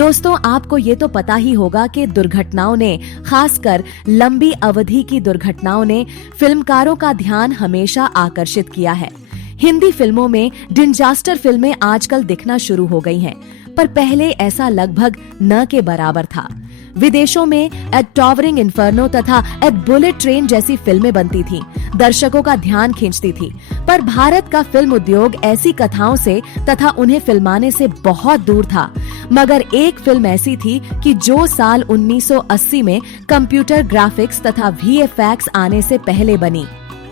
दोस्तों, आपको ये तो पता ही होगा कि दुर्घटनाओं ने, खासकर लंबी अवधि की दुर्घटनाओं ने फिल्मकारों का ध्यान हमेशा आकर्षित किया है। हिंदी फिल्मों में डिजास्टर फिल्में आजकल दिखना शुरू हो गई हैं, पर पहले ऐसा लगभग न के बराबर था। विदेशों में एट टॉवरिंग इन्फर्नो तथा एट बुलेट ट्रेन जैसी फिल्में बनती थीं, दर्शकों का ध्यान खींचती थी। पर भारत का फिल्म उद्योग ऐसी कथाओं से तथा उन्हें फिल्माने से बहुत दूर था। मगर एक फिल्म ऐसी थी कि जो साल 1980 में कंप्यूटर ग्राफिक्स तथा वीएफएक्स आने से पहले बनी।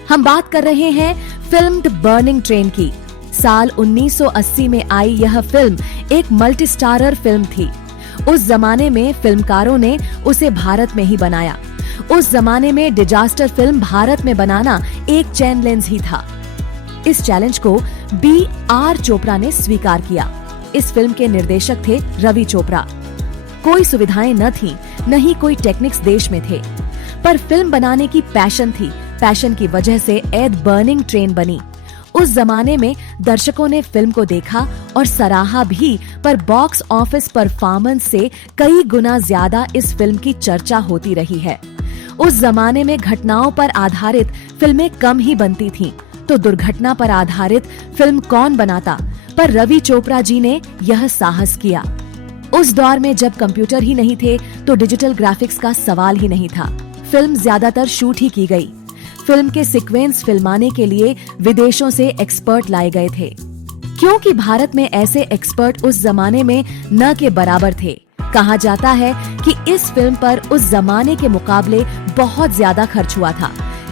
हम बात कर रहे हैं फिल्म द बर्निंग ट्रेन की। साल 1980 में आई यह फिल्म एक मल्टी स्टारर फिल्म थी। उस जमाने में फिल्मकारों ने उसे भारत में ही बनाया। उस जमाने में डिजास्टर फिल्म भारत में बनाना एक चैलेंज ही था। इस चैलेंज को B.R. चोपड़ा ने स्वीकार किया। इस फिल्म के निर्देशक थे रवि चोपड़ा। कोई सुविधाएं न थीं, न ही कोई टेक्निक्स देश में थे, पर फिल्म बनाने की पैशन थी। पैशन की वजह से एट बर्निंग ट्रेन बनी। उस जमाने में दर्शकों ने फिल्म को देखा और सराहा भी, पर बॉक्स ऑफिस परफॉर्मेंस से कई गुना ज्यादा इस फिल्म की चर्चा होती रही है। उस जमाने में घटनाओं पर आधारित फिल्में कम ही बनती थीं, तो दुर्घटना पर आधारित फिल्म कौन बनाता? पर रवि चोपड़ा जी ने यह साहस किया। उस दौर में जब कंप्यूटर ही नहीं थे, तो डिजिटल ग्राफिक्स का सवाल ही नहीं था। फिल्म ज्यादातर शूट ही की गई। फिल्म के सीक्वेंस फिल्माने के लिए विदेशों से एक्सपर्ट लाए गए थे, क्योंकि भारत में ऐसे एक्सपर्ट उस जमाने में न के बराबर थे। कहा जाता है कि इस फिल्म पर उस जमाने के मुकाबले बहुत ज्यादा खर्च हुआ था।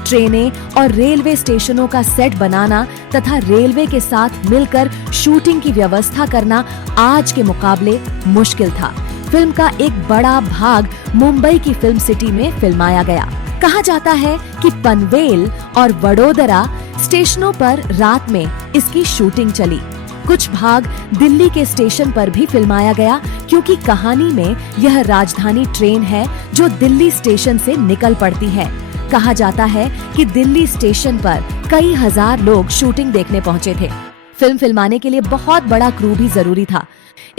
ट्रेनें और रेलवे स्टेशनों का सेट बनाना तथा रेलवे के साथ मिलकर शूटिंग की व्यवस्था करना आज के मुकाबले मुश्किल था। फिल्म का एक बड़ा भाग मुंबई की फिल्म सिटी में फिल्माया गया। कहा जाता है कि पनवेल और वडोदरा स्टेशनों पर रात में इसकी शूटिंग चली। कुछ भाग दिल्ली के स्टेशन पर भी फिल्माया गया, क्योंकि कहानी में यह राजधानी ट्रेन है जो दिल्ली स्टेशन से निकल पड़ती है। कहा जाता है कि दिल्ली स्टेशन पर कई हजार लोग शूटिंग देखने पहुंचे थे। फिल्म फिल्माने के लिए बहुत बड़ा क्रू भी जरूरी था।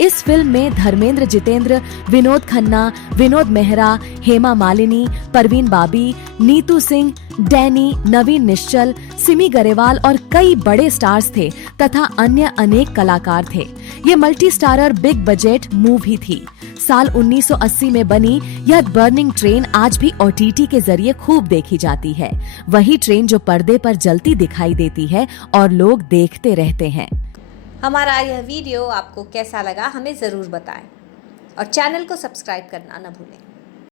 इस फिल्म में धर्मेंद्र, जितेंद्र, विनोद खन्ना, विनोद मेहरा, हेमा मालिनी, परवीन बाबी, नीतू सिंह, डैनी, नवीन निश्चल, सिमी गरेवाल और कई बड़े स्टार्स थे तथा अन्य अनेक कलाकार थे। ये multi starrer big budget movie थी। साल 1980 में बनी यह बर्निंग ट्रेन आज भी OTT के जरिए खूब देखी जाती है। वही ट्रेन जो पर्दे पर जलती दिखाई देती है और लोग देखते रहते हैं। हमारा यह वीडियो आपको कैसा लगा हमें ज़रूर बताएं और चैनल को सब्सक्राइब करना न भूलें।